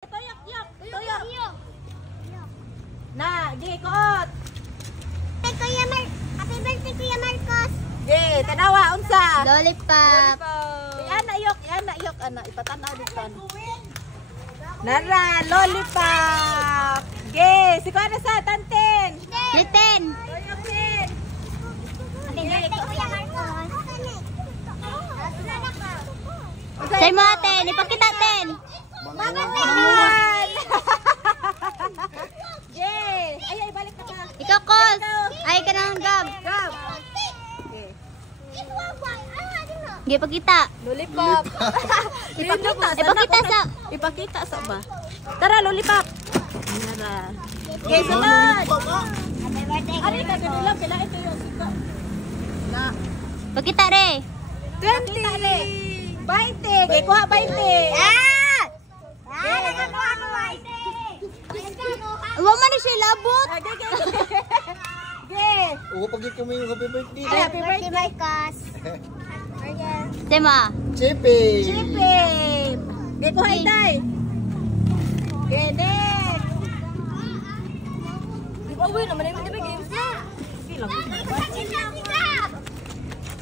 Tuyok. Na, di koot. Happy birthday, Kuya Marcos. Di, tanawa unsa? Lollipop. Ana yok ana ipatanaw dito. Nara, lollipop. Ge, si kuana sa tanten. Liten. Tuyok din. Happy birthday, Kuya Marcos. Say mo atin, ipakita atin. Manguan. Ge, ay balik ka pa. Ikaw, Kos. Ay, ka na Gab. Gab. Sige, pakita. Lollipop. Ipakita sa ba? Tara, lollipop. Tara. Okay, sunod. Happy birthday, Ari ka kanila pila ito yung sika. Na Pakita, re. 20. 20. Gay kuha 20. Ah! Huwag man na siya labot. Gay. Oo, pag kami yung happy birthday. Ay, happy birthday. Marcos. Say mo. Chippy! Chippy. Gay kuha itay. Gay, next. Di ba, uwi naman yung games na.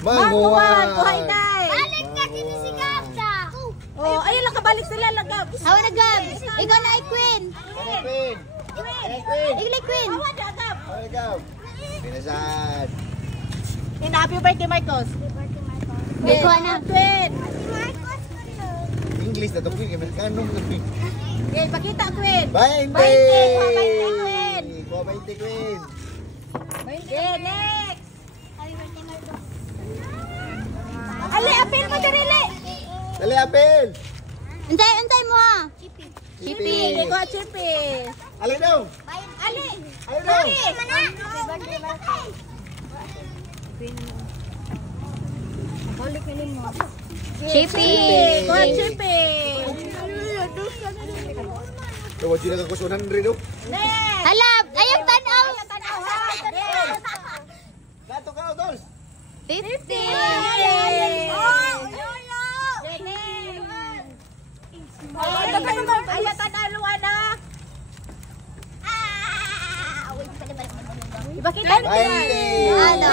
Manguan! Kuha itay. Balik na si Gabsa. Oh, ayun lang kabalik sila lang, Gab. Hawa na Gab. Ikaw na ay Queen. Queen! Queen! Ikaw Queen. Hawa na, Gab. Oh, ikaw! Pinasan! And happy birthday, Marcos. Gay kuha na. Queen. English na to, Queen. Amerikano mo to, Queen. Okay, pakita, Queen. 20! Kuha 20, Queen. Kuha 20, Queen! Okay, next. Ali, apil mo dirili. Dali, apel! Antay mo ha. Chippy. Hindi ko Chippy. Alin daw! Ali. Alin daw! Chippy. Kuha Chippy. Tawad sila ka kusunan rin daw. Next. Halap. Ayong tanaw. Kato ka, Dol! 50. Ipakita mo yan. 20! Ano?